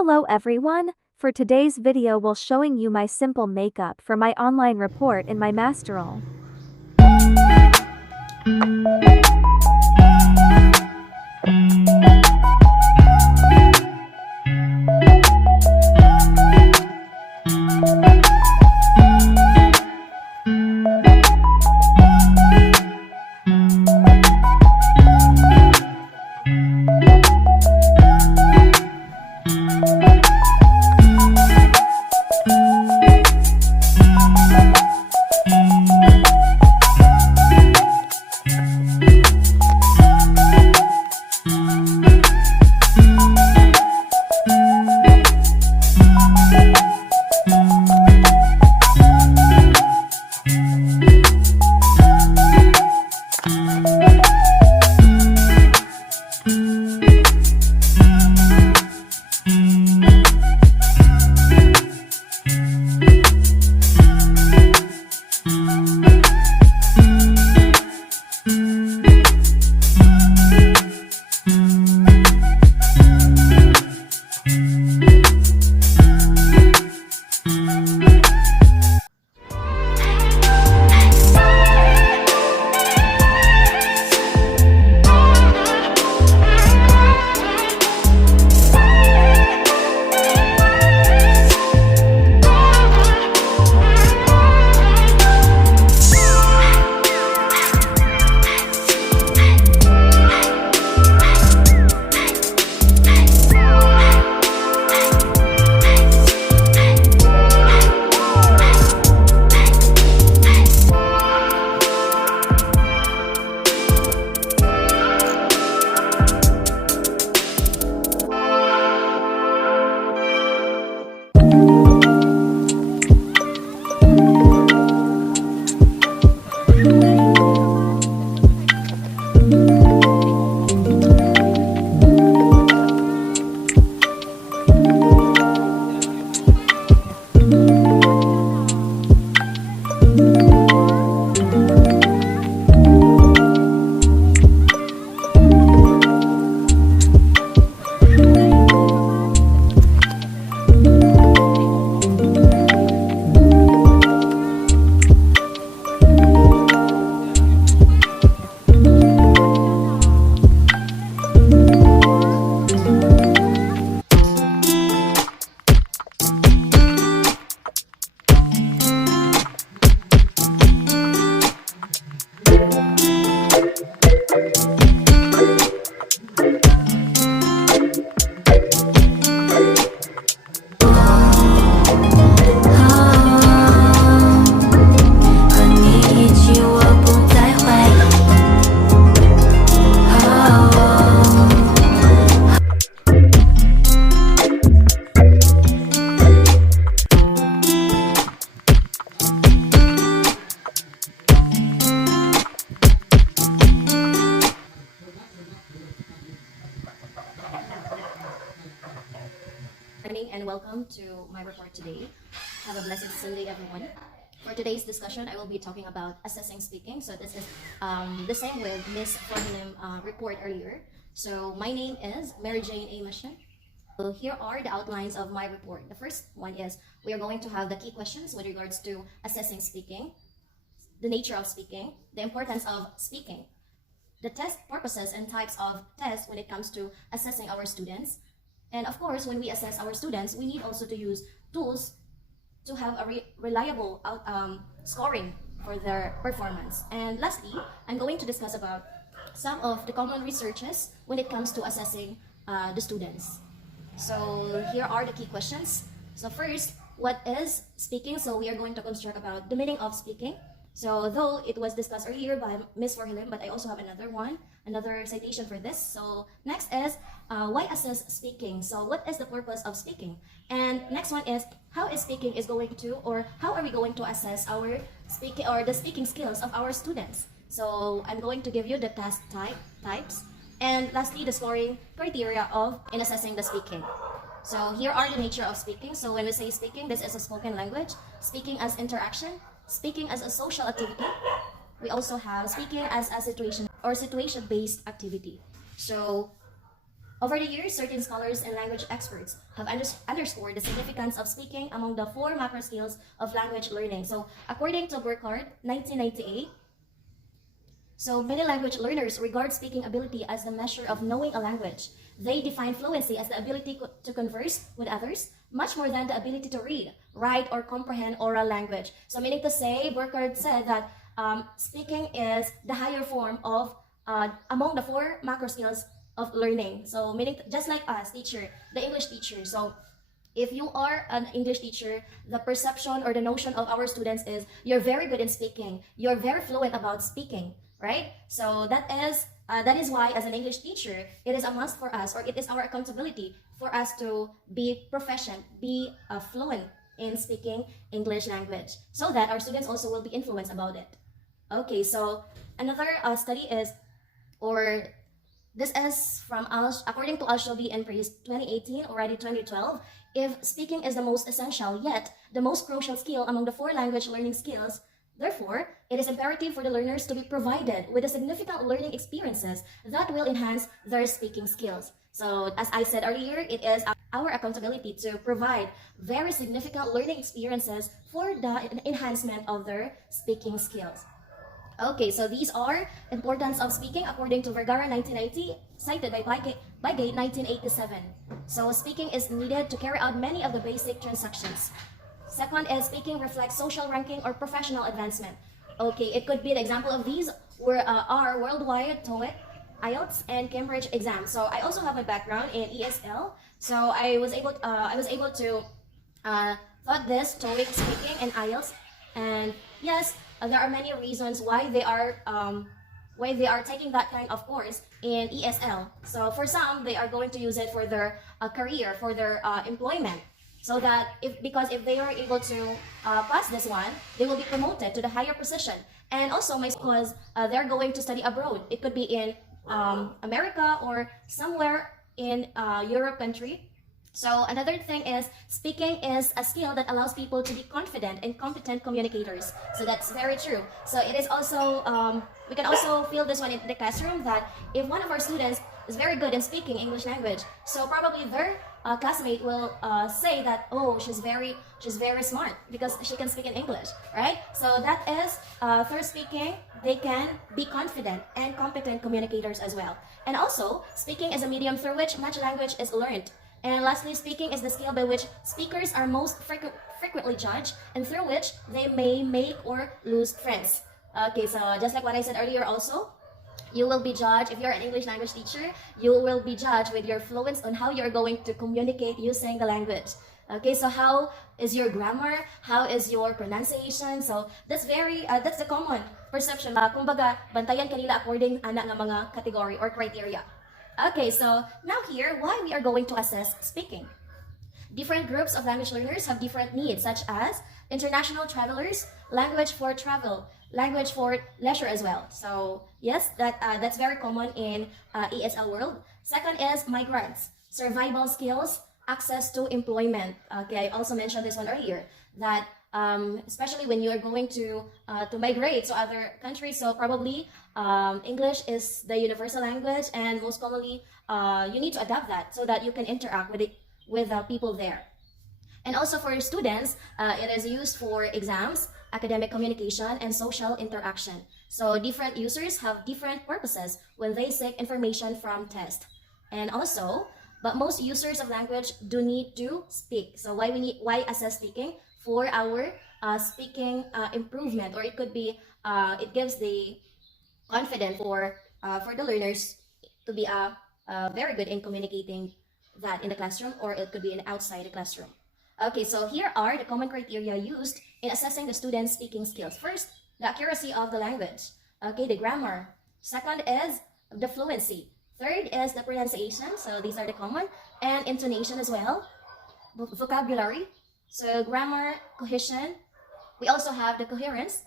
Hello everyone, for today's video will showing you my simple makeup for my online report in my masteral. Morning and welcome to my report today. Have a blessed Sunday, everyone. For today's discussion, I will be talking about assessing speaking. So this is the same with Miss Farhanim's report earlier. So my name is Mary Jane A. Mashin. So here are the outlines of my report. The first one is we are going to have the key questions with regards to assessing speaking, the nature of speaking, the importance of speaking, the test purposes and types of tests when it comes to assessing our students. And of course, when we assess our students, we need also to use tools to have a reliable scoring for their performance. And lastly, I'm going to discuss about some of the common researches when it comes to assessing the students. So here are the key questions. So first, what is speaking? So we are going to construct about the meaning of speaking. So though it was discussed earlier by Ms. Farhanim, but I also have another citation for this. So next is why assess speaking? So what is the purpose of speaking? And next one is how is speaking is going to, or how are we going to assess our speaking or the speaking skills of our students? So I'm going to give you the test types, and lastly the scoring criteria of in assessing the speaking. So here are the nature of speaking. So when we say speaking, this is a spoken language. Speaking as interaction, speaking as a social activity. We also have speaking as a situation or situation-based activity. So Over the years, certain scholars and language experts have underscored the significance of speaking among the four macro skills of language learning. So, according to Burkhardt, 1998, so many language learners regard speaking ability as the measure of knowing a language. They define fluency as the ability to converse with others, much more than the ability to read, write, or comprehend oral language. So meaning to say, Burkhardt said that speaking is the higher form of among the four macro skills of learning. So meaning just like us, teacher, the English teacher. So if you are an English teacher, the perception or the notion of our students is you're very good in speaking. You're very fluent about speaking, right? So that is why as an English teacher, it is a must for us, or it is our accountability for us to be proficient, be fluent in speaking English language, so that our students also will be influenced about it. Okay, so another study is, or this is from according to Al-Shobi and Priest 2018, already 2012. If speaking is the most essential yet the most crucial skill among the four language learning skills, therefore, it is imperative for the learners to be provided with the significant learning experiences that will enhance their speaking skills. So, as I said earlier, it is our accountability to provide very significant learning experiences for the enhancement of their speaking skills. Okay, so these are importance of speaking according to Vergara 1990, cited by Bygate 1987. So speaking is needed to carry out many of the basic transactions. Second is speaking reflects social ranking or professional advancement. Okay, it could be an example of these are worldwide TOEIC, IELTS, and Cambridge exams. So I also have a background in ESL. So I was able to thought this TOEIC, speaking, and IELTS. And yes, there are many reasons why they are taking that kind of course in ESL. So for some, they are going to use it for their career, for their employment. So that if they are able to pass this one, they will be promoted to the higher position. And also, because they're going to study abroad, it could be in America or somewhere in Europe country. So another thing is speaking is a skill that allows people to be confident and competent communicators. So that's very true. So it is also, we can also feel this one in the classroom, that if one of our students is very good in speaking English language, so probably their classmate will say that, oh, she's very smart because she can speak in English, right? So that is through speaking, they can be confident and competent communicators as well. And also, speaking is a medium through which much language is learned. And lastly, speaking is the skill by which speakers are most frequently judged and through which they may make or lose friends. Okay, so just like what I said earlier also, you will be judged, if you're an English language teacher, you will be judged with your fluency on how you're going to communicate using the language. Okay, so how is your grammar? How is your pronunciation? So that's the common perception. Kumbaga, bantayan kanila according ana nga mga category or criteria. Okay, so now here, why we are going to assess speaking. Different groups of language learners have different needs, such as international travelers, language for travel, language for leisure as well. So yes, that's very common in ESL world. Second is migrants, survival skills, access to employment. Okay, I also mentioned this one earlier, that especially when you are going to migrate to other countries, so probably English is the universal language, and most commonly you need to adapt that so that you can interact with people there. And also for students, it is used for exams, academic communication, and social interaction. So different users have different purposes when they seek information from tests. And also, but most users of language do need to speak. So why assess speaking? For our speaking improvement, or it could be it gives the confidence for the learners to be very good in communicating that in the classroom, or it could be in outside the classroom. Okay, so here are the common criteria used in assessing the student's speaking skills. First, the accuracy of the language. Okay, the grammar. Second is the fluency. Third is the pronunciation. So these are the common, and intonation as well. Vocabulary. So grammar, cohesion. We also have the coherence,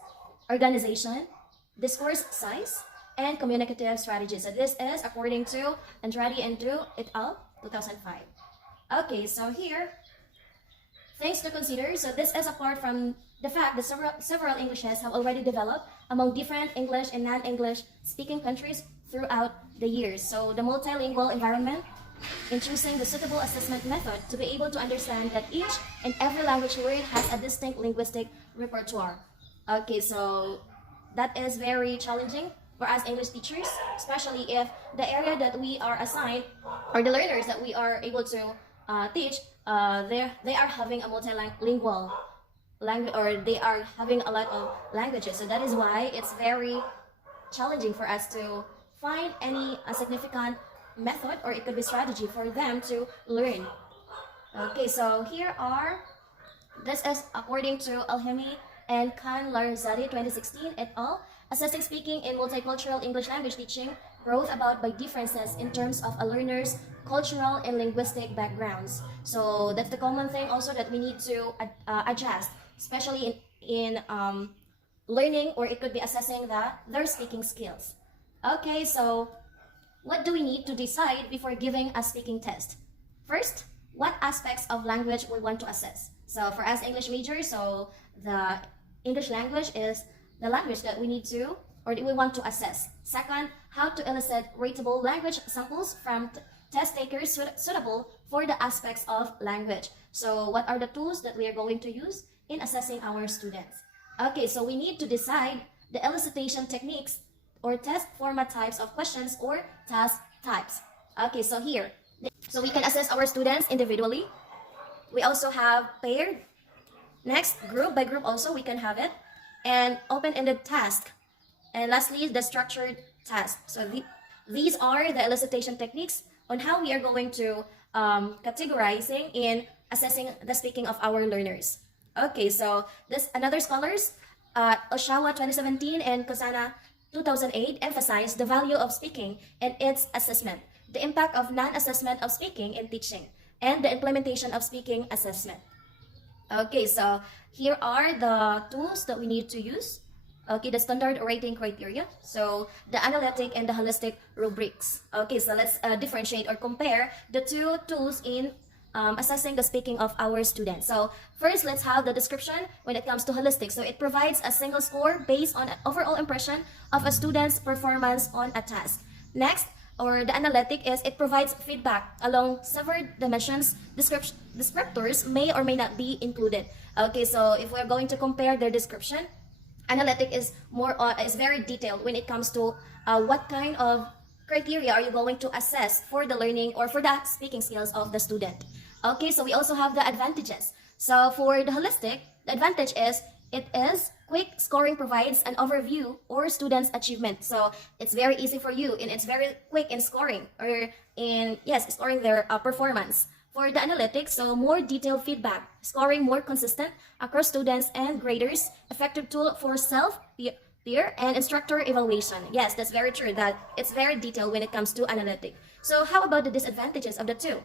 organization, discourse size, and communicative strategies. So this is according to Andrade and Drew et al. 2005. Okay, so here, things to consider. So this is apart from the fact that several Englishes have already developed among different English and non-English speaking countries throughout the years. So the multilingual environment in choosing the suitable assessment method to be able to understand that each and every language word has a distinct linguistic repertoire. Okay, so that is very challenging for us English teachers, especially if the area that we are assigned or the learners that we are able to teach, they are having a multilingual language, or they are having a lot of languages. So that is why it's very challenging for us to find any significant method, or it could be strategy for them to learn. Okay, so here are, this is according to Alhemi and Khan Larzadi 2016 et al. Assessing speaking in multicultural English language teaching, growth about by differences in terms of a learner's cultural and linguistic backgrounds. So that's the common thing also that we need to adjust, especially in learning, or it could be assessing their speaking skills. Okay, so what do we need to decide before giving a speaking test? First, what aspects of language we want to assess. So for us English majors, so the English language is the language that we need to, or that we want to assess. Second, how to elicit rateable language samples from test takers suitable for the aspects of language. So what are the tools that we are going to use in assessing our students? Okay, so we need to decide the elicitation techniques or test format types of questions or task types. Okay, so here, so we can assess our students individually. We also have paired. Next, group by group also we can have it. And open-ended task. And lastly, the structured task. So these are the elicitation techniques on how we are going to categorizing in assessing the speaking of our learners. Okay, so this another scholars, Oshawa 2017 and Kosana 2008 emphasized the value of speaking and its assessment, the impact of non-assessment of speaking in teaching, and the implementation of speaking assessment. Okay, so here are the tools that we need to use. Okay, the standard rating criteria. So the analytic and the holistic rubrics. Okay, so let's differentiate or compare the two tools in assessing the speaking of our students. So first, let's have the description when it comes to holistic. So it provides a single score based on an overall impression of a student's performance on a task. Next, or the analytic is it provides feedback along several dimensions. Descriptors may or may not be included. Okay, so if we're going to compare their description, analytic is more is very detailed when it comes to what kind of criteria are you going to assess for the learning or for the speaking skills of the student. Okay, so we also have the advantages. So for the holistic, the advantage is it is quick scoring, provides an overview or students' achievement. So it's very easy for you and it's very quick in scoring or in, yes, scoring their performance. For the analytics, so more detailed feedback, scoring more consistent across students and graders, effective tool for peer and instructor evaluation. Yes, that's very true that it's very detailed when it comes to analytic. So how about the disadvantages of the two?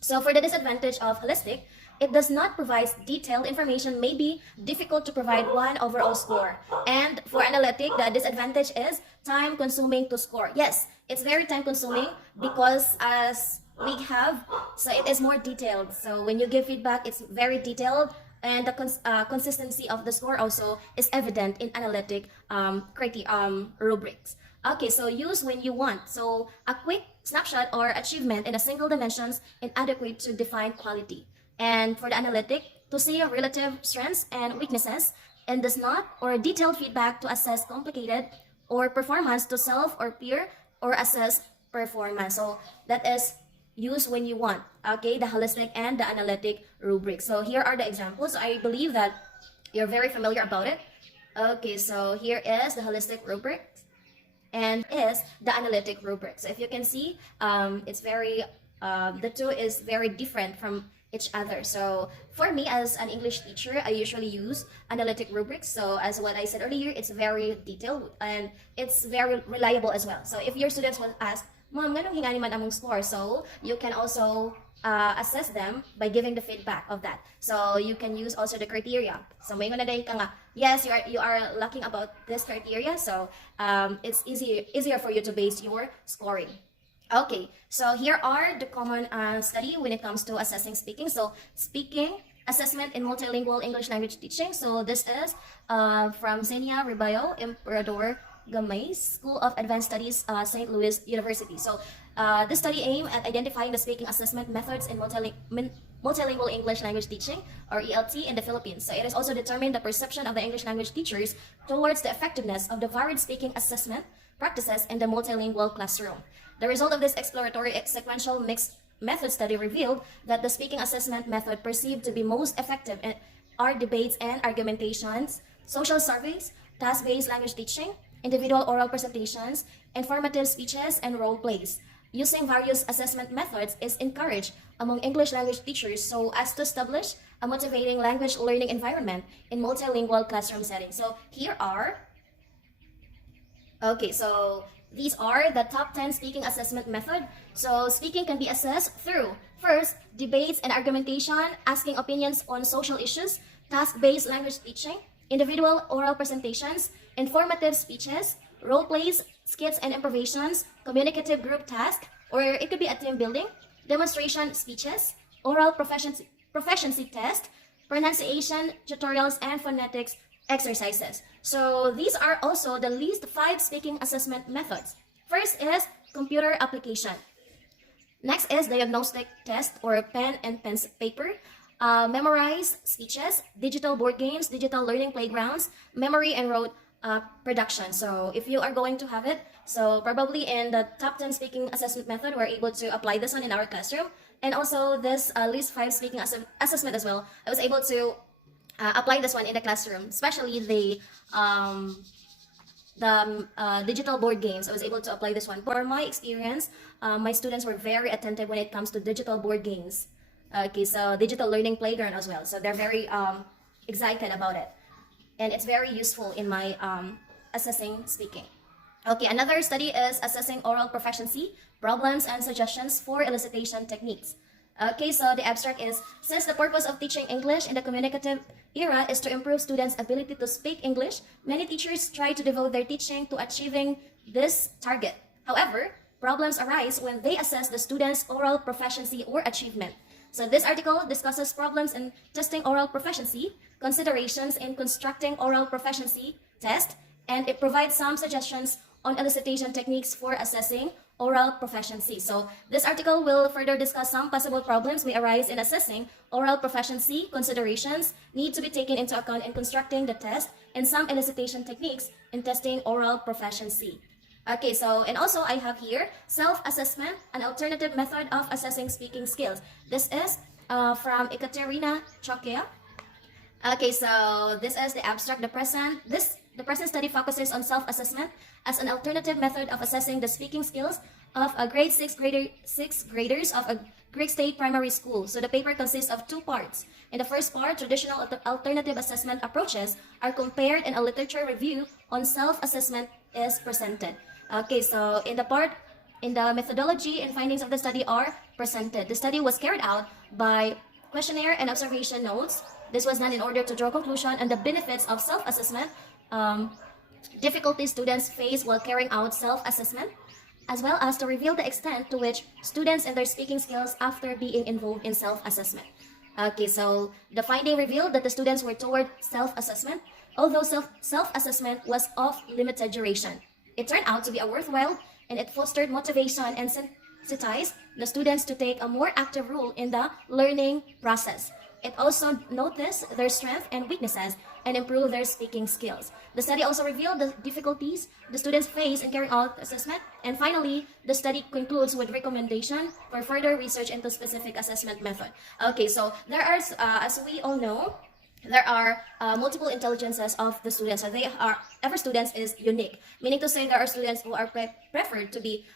So for the disadvantage of holistic, it does not provide detailed information, may be difficult to provide one overall score. And for analytic, the disadvantage is time consuming to score. Yes, it's very time consuming because as we have, so it is more detailed. So when you give feedback, it's very detailed, and the consistency of the score also is evident in analytic rubrics. Okay, so use when you want. So a quick snapshot or achievement in a single dimensions inadequate to define quality. And for the analytic, to see relative strengths and weaknesses, and does not, or detailed feedback to assess complicated or performance to self or peer or assess performance. So that is use when you want. Okay, the holistic and the analytic rubric. So here are the examples. I believe that you're very familiar about it. Okay, so here is the holistic rubric and is the analytic rubric. So if you can see, it's very, the two is very different from each other. So for me as an English teacher, I usually use analytic rubrics. So as what I said earlier, it's very detailed and it's very reliable as well. So if your students will ask, Mom, ganong hingani man among score? So you can also assess them by giving the feedback of that. So you can use also the criteria. So may nga ka nga, yes, you are lacking about this criteria. So it's easier for you to base your scoring. Okay, so here are the common study when it comes to assessing speaking. So speaking assessment in multilingual English language teaching. So this is from Xenia Ribayo, Emperador Gamay, School of Advanced Studies, St. Louis University. So This study aimed at identifying the speaking assessment methods in multilingual English language teaching, or ELT, in the Philippines. So it has also determined the perception of the English language teachers towards the effectiveness of the varied speaking assessment practices in the multilingual classroom. The result of this exploratory sequential mixed method study revealed that the speaking assessment method perceived to be most effective are debates and argumentations, social surveys, task-based language teaching, individual oral presentations, informative speeches, and role plays. Using various assessment methods is encouraged among English language teachers so as to establish a motivating language learning environment in multilingual classroom settings. So these are the top 10 speaking assessment method. So speaking can be assessed through, first, debates and argumentation, asking opinions on social issues, task-based language teaching, individual oral presentations, informative speeches, role plays, skits and improvisations, communicative group task, or it could be a team building, demonstration speeches, oral proficiency test, pronunciation tutorials, and phonetics exercises. So these are also the least 5 speaking assessment methods. First is computer application. Next is diagnostic test, or pen and paper, memorize speeches, digital board games, digital learning playgrounds, memory and rote production. So if you are going to have it, so probably in the top 10 speaking assessment method, we're able to apply this one in our classroom. And also this least 5 speaking assessment as well, I was able to apply this one in the classroom, especially the digital board games. I was able to apply this one. For my experience, my students were very attentive when it comes to digital board games. Okay, so digital learning playground as well. So they're very excited about it. And it's very useful in my assessing speaking. Okay, another study is assessing oral proficiency, problems and suggestions for elicitation techniques. Okay, so the abstract is, since the purpose of teaching English in the communicative era is to improve students' ability to speak English, many teachers try to devote their teaching to achieving this target. However, problems arise when they assess the students' oral proficiency or achievement. So this article discusses problems in testing oral proficiency, considerations in constructing oral proficiency test, and it provides some suggestions on elicitation techniques for assessing oral proficiency. So this article will further discuss some possible problems may arise in assessing oral proficiency, considerations need to be taken into account in constructing the test, and some elicitation techniques in testing oral proficiency. Okay, so, and also I have here self-assessment, an alternative method of assessing speaking skills. This is from Ekaterina Chokia. Okay, so this is the abstract. The present study focuses on self-assessment as an alternative method of assessing the speaking skills of a grade 6 graders of a Greek State primary school. So the paper consists of 2 parts. In the first part, traditional alternative assessment approaches are compared and a literature review on self-assessment is presented. Okay, so in the methodology and findings of the study are presented. The study was carried out by questionnaire and observation notes. This was done in order to draw conclusion on the benefits of self-assessment, difficulties students face while carrying out self-assessment, as well as to reveal the extent to which students and their speaking skills after being involved in self-assessment. Okay, so the finding revealed that the students were toward self-assessment, although self-assessment was of limited duration. It turned out to be a worthwhile, and it fostered motivation and sensitized the students to take a more active role in the learning process. It also noticed their strengths and weaknesses and improved their speaking skills. The study also revealed the difficulties the students face in carrying out assessment. And finally, the study concludes with recommendation for further research into specific assessment method. Okay, so there are, as we all know, there are multiple intelligences of the students. So every student is unique, meaning to say there are students who are preferred to be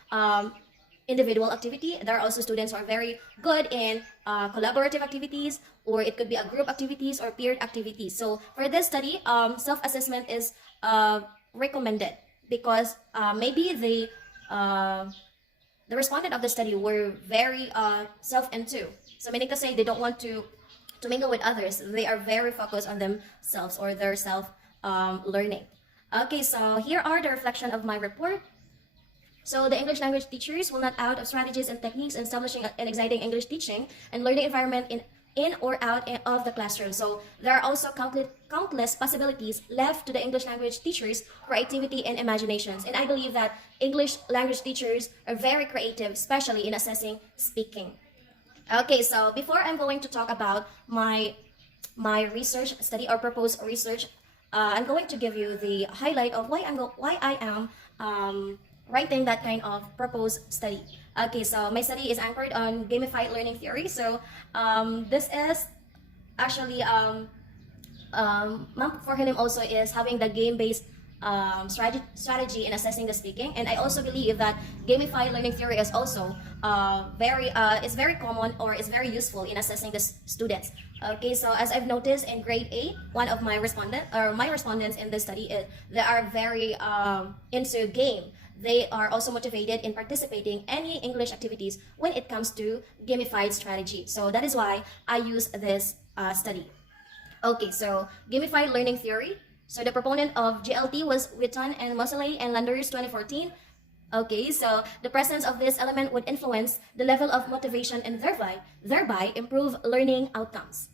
individual activity. There are also students who are very good in collaborative activities, or it could be a group activities or peer activities. So for this study, self-assessment is recommended because maybe the respondent of the study were very self-into. So meaning to say they don't want to mingle with others. They are very focused on themselves or their self-learning. Okay, so here are the reflection of my report. So the English language teachers will not out of strategies and techniques in establishing an exciting English teaching and learning environment in in or out of the classroom. So there are also countless possibilities left to the English language teachers' creativity and imaginations. And I believe that English language teachers are very creative, especially in assessing speaking. Okay, so before I'm going to talk about my research study or proposed research, I'm going to give you the highlight of why I am writing that kind of proposed study. Okay, so my study is anchored on gamified learning theory. So this is actually Ma'am for him also is having the game-based strategy in assessing the speaking, and I also believe that gamified learning theory is also is very common or is very useful in assessing the students. Okay, so as I've noticed in grade 8, one of my respondents in this study is they are very into game. They are also motivated in participating any English activities when it comes to gamified strategy. So that is why I use this study. Okay, so gamified learning theory. So the proponent of GLT was Witton and Moseley and Landers 2014. Okay, so the presence of this element would influence the level of motivation and thereby improve learning outcomes.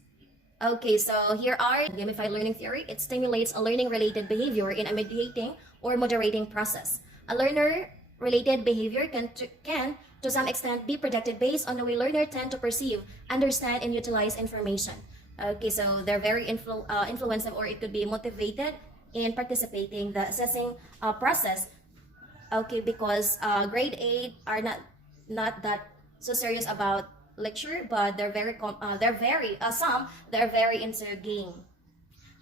Okay, so here are gamified learning theory. It stimulates a learning-related behavior in a mediating or moderating process. A learner-related behavior can to some extent be predicted based on the way learners tend to perceive, understand, and utilize information. Okay, so they're very influenced or it could be motivated in participating the assessing process. Okay, because grade 8 are not that so serious about lecture, but they're very into game.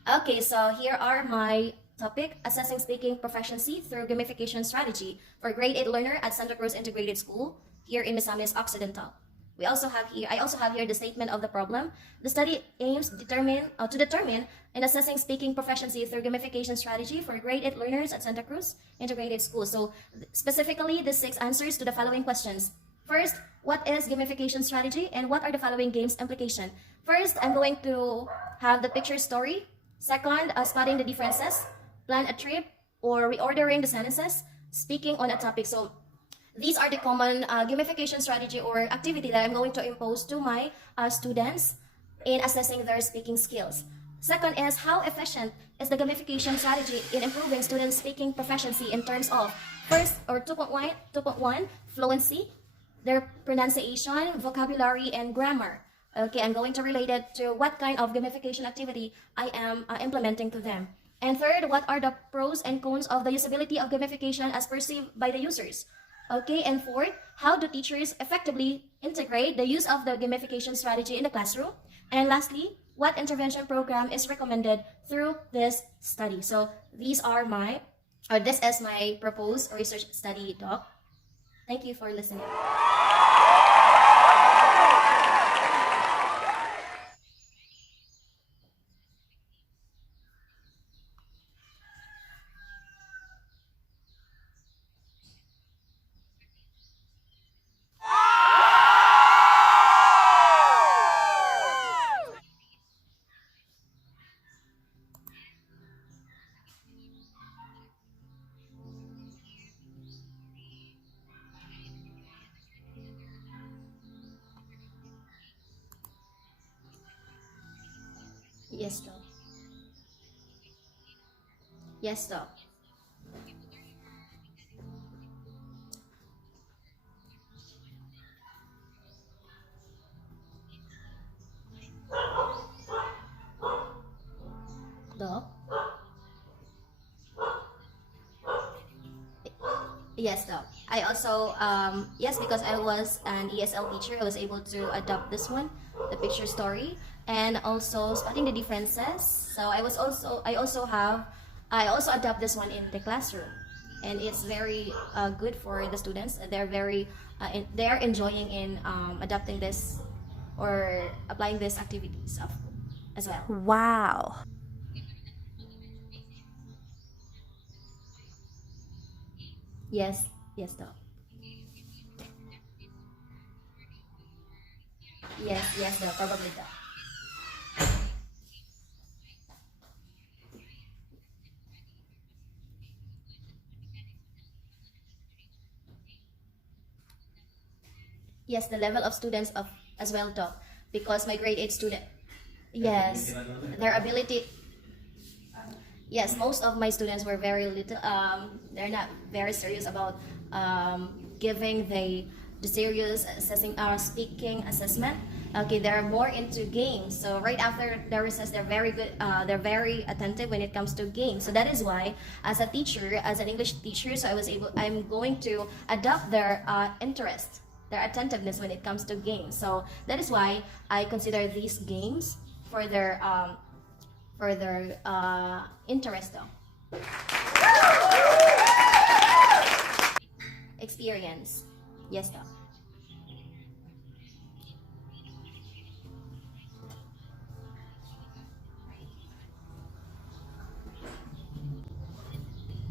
Okay, so here are my topic: assessing speaking proficiency through gamification strategy for grade 8 learner at Santa Cruz Integrated School here in Misamis Occidental. I also have here the statement of the problem. The study aims to determine in assessing speaking proficiency through gamification strategy for grade 8 learners at Santa Cruz Integrated School. So specifically, the 6 answers to the following questions. First, what is gamification strategy and what are the following games implication? First, I'm going to have the picture story. Second, spotting the differences, plan a trip, or reordering the sentences, speaking on a topic. So these are the common gamification strategy or activity that I'm going to impose to my students in assessing their speaking skills. Second is how efficient is the gamification strategy in improving students' speaking proficiency in terms of first or 2.1 fluency, their pronunciation, vocabulary, and grammar. Okay, I'm going to relate it to what kind of gamification activity I am implementing to them. And third, what are the pros and cons of the usability of gamification as perceived by the users? Okay, and fourth, how do teachers effectively integrate the use of the gamification strategy in the classroom? And lastly, what intervention program is recommended through this study? So this is my proposed research study doc. Thank you for listening. Yes, doc. Yes, doc. Doc. Yes, doc. I also yes, because I was an ESL teacher, I was able to adopt this one, the picture story, and also spotting the differences. So I also adopt this one in the classroom, and it's very good for the students. They're enjoying in adapting this or applying these activities as well. Wow. Yes, yes, doc. Yes, doc. Probably doc. Yes, the level of students of as well, doc. because my grade 8 student, yes, their ability, yes, most of my students were very little, they're not very serious about giving the serious assessing speaking assessment. Okay, they're more into games. So right after the recess, they're very good. They're very attentive when it comes to games. So that is why, as a teacher, as an English teacher, so I'm going to adopt their interest, their attentiveness when it comes to games. So that is why I consider these games for their interest though. Experience. Yes though.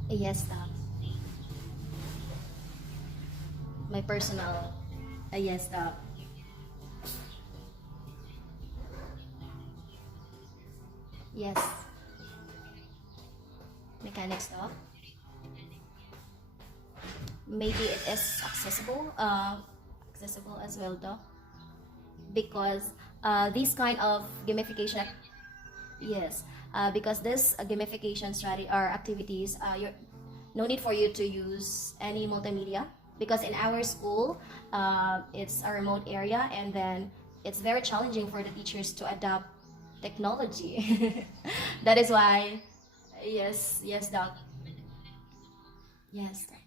Yes though. My personal. Yes though. Yes. Mechanics though. Maybe it is accessible as well though, because this kind of gamification, yes, because this gamification strategy or activities, you're no need for you to use any multimedia, because in our school, it's a remote area, and then it's very challenging for the teachers to adapt technology. That is why, yes, yes, doc, yes, doc.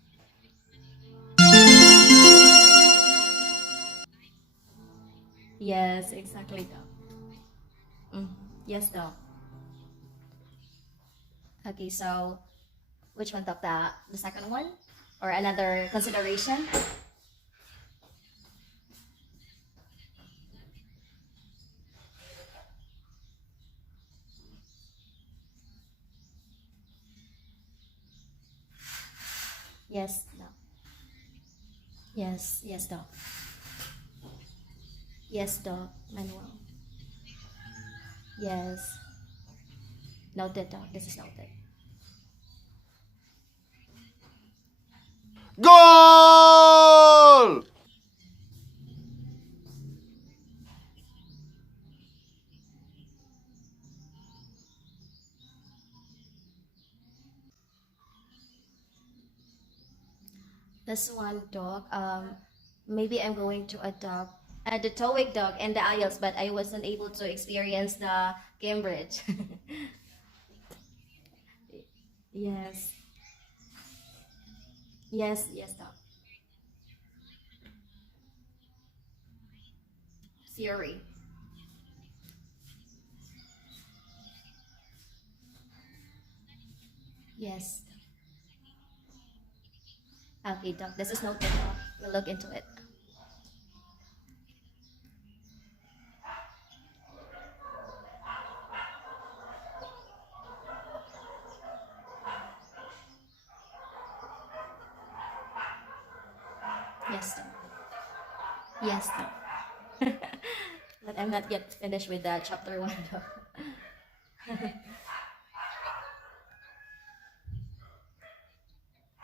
Yes, exactly, doc. Mm. Yes, doc. Okay, so which one, doc? The second one, or another consideration? Yes, doc. Yes, yes, doc. Yes, doc. Manual. Yes. Noted, doc. This is noted. Goal! This one, doc. Maybe I'm going to adopt the TOEIC, doc, and the IELTS, but I wasn't able to experience the Cambridge. Yes. Yes, yes, doc. Theory. Yes. Okay, doc. This is noted, doc. We'll look into it. Yes, doc. Yes, doc. But I'm not yet finished with the chapter one, doc. Okay,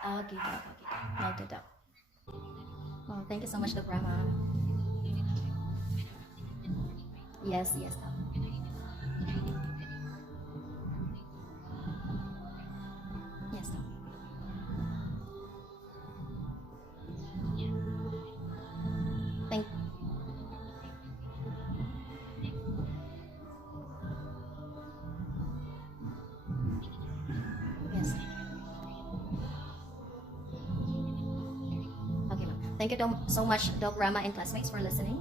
doc. Okay, doc. Noted, doc. Oh, thank you so much, Doc Rama. Yes, yes, doc. Yes, doc. Thank. Yes. Okay, ma'am. Thank you so much, Doc Rama and classmates, for listening.